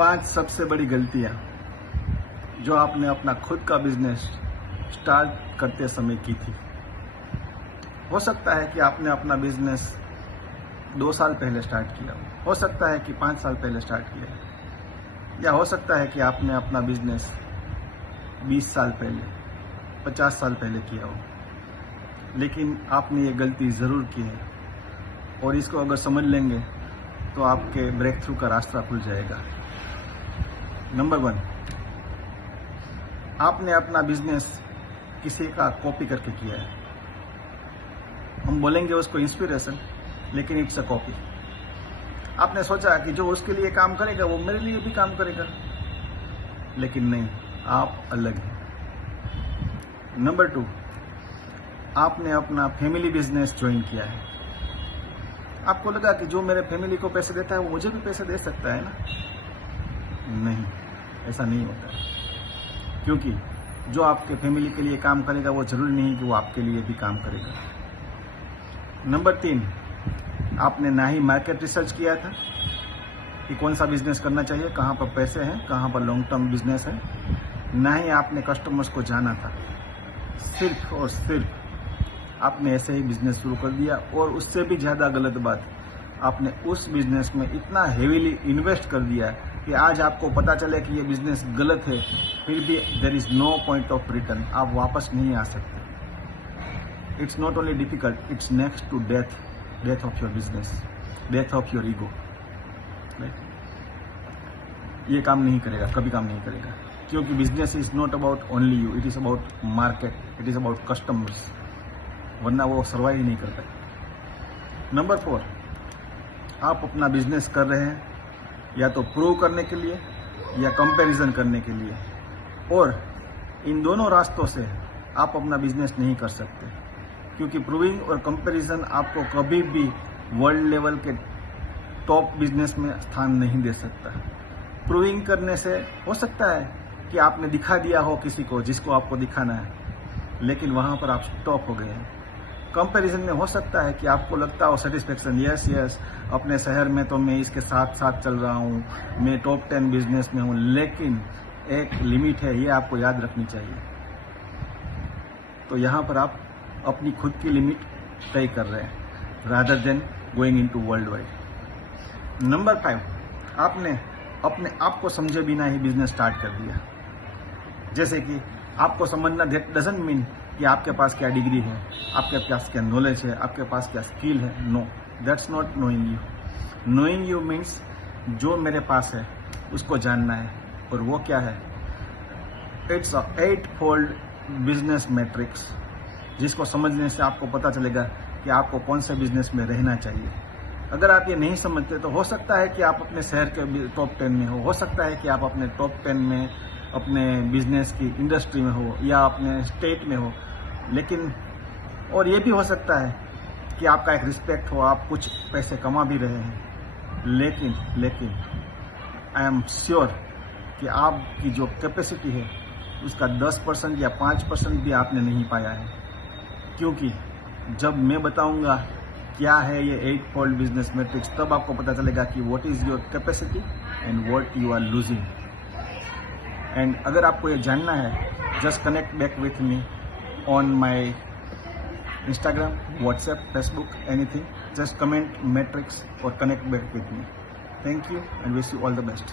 5 सबसे बड़ी गलतियां जो आपने अपना खुद का बिजनेस स्टार्ट करते समय की थी। हो सकता है कि आपने अपना बिजनेस 2 साल पहले स्टार्ट किया हो सकता है कि 5 साल पहले स्टार्ट किया, या हो सकता है कि आपने अपना बिजनेस 20 साल पहले, 50 साल पहले किया हो, लेकिन आपने ये गलती ज़रूर की है। और इसको अगर समझ लेंगे तो आपके ब्रेक थ्रू का रास्ता खुल जाएगा। नंबर 1, आपने अपना बिजनेस किसी का कॉपी करके किया है। हम बोलेंगे उसको इंस्पिरेशन, लेकिन इट्स अ कॉपी। आपने सोचा कि जो उसके लिए काम करेगा वो मेरे लिए भी काम करेगा, लेकिन नहीं, आप अलग हैं। नंबर 2, आपने अपना फैमिली बिजनेस ज्वाइन किया है। आपको लगा कि जो मेरे फैमिली को पैसे देता है वो मुझे भी पैसे दे सकता है ना। नहीं, ऐसा नहीं होता है, क्योंकि जो आपके फैमिली के लिए काम करेगा वो जरूरी नहीं कि वो आपके लिए भी काम करेगा। नंबर 3, आपने ना ही मार्केट रिसर्च किया था कि कौन सा बिजनेस करना चाहिए, कहाँ पर पैसे हैं, कहाँ पर लॉन्ग टर्म बिजनेस है। ना ही आपने कस्टमर्स को जाना था। सिर्फ और सिर्फ आपने ऐसे ही बिजनेस शुरू कर दिया। और उससे भी ज़्यादा गलत बात, आपने उस बिजनेस में इतना हेवीली इन्वेस्ट कर दिया कि आज आपको पता चले कि ये बिजनेस गलत है, फिर भी there is no point of return. आप वापस नहीं आ सकते। It's not only difficult, it's next to death of your business, death of your ego. ये काम नहीं करेगा, कभी काम नहीं करेगा, क्योंकि business is not about only you, it is about market, it is about customers, वरना वो सर्वाइव ही नहीं करता। नंबर 4, आप अपना बिजनेस कर रहे हैं या तो प्रूव करने के लिए या कंपैरिजन करने के लिए, और इन दोनों रास्तों से आप अपना बिजनेस नहीं कर सकते, क्योंकि प्रूविंग और कंपैरिजन आपको कभी भी वर्ल्ड लेवल के टॉप बिजनेस में स्थान नहीं दे सकता। प्रूविंग करने से हो सकता है कि आपने दिखा दिया हो किसी को जिसको आपको दिखाना है, लेकिन वहां पर आप स्टॉप हो गए हैं। कंपैरिजन में हो सकता है कि आपको लगता हो सेटिस्फेक्शन, यस अपने शहर में तो मैं इसके साथ साथ चल रहा हूँ, मैं टॉप 10 बिजनेस में हूँ, लेकिन एक लिमिट है, ये आपको याद रखनी चाहिए। तो यहाँ पर आप अपनी खुद की लिमिट तय कर रहे हैं rather than going into world wide. Number 5, आपने अपने आप को समझे बिना ही बिजनेस स्टार्ट कर दिया। जैसे कि आपको समझना दैट डजंट मीन कि आपके पास क्या डिग्री है, आपके पास क्या नॉलेज है, आपके पास क्या स्किल है। No, that's not knowing you. Knowing you means जो मेरे पास है उसको जानना है, और वो क्या है? It's a 8-fold business matrix, जिसको समझने से आपको पता चलेगा कि आपको कौन से बिजनेस में रहना चाहिए। अगर आप ये नहीं समझते तो हो सकता है कि आप अपने शहर के टॉप 10 में हो सकता है कि आप अपने टॉप 10 में अपने बिजनेस की इंडस्ट्री में हो या अपने स्टेट में हो, लेकिन और ये भी हो सकता है कि आपका एक रिस्पेक्ट हो, आप कुछ पैसे कमा भी रहे हैं, लेकिन आई एम श्योर कि आपकी जो कैपेसिटी है उसका 10% या 5% भी आपने नहीं पाया है। क्योंकि जब मैं बताऊंगा क्या है ये 8-fold बिजनेस मैट्रिक्स, तब आपको पता चलेगा कि what is your capacity and what you are losing. And अगर आपको ये जानना है, just connect back with me on my Instagram, WhatsApp, Facebook, anything. Just comment matrix or connect back with me. Thank you and wish you all the best.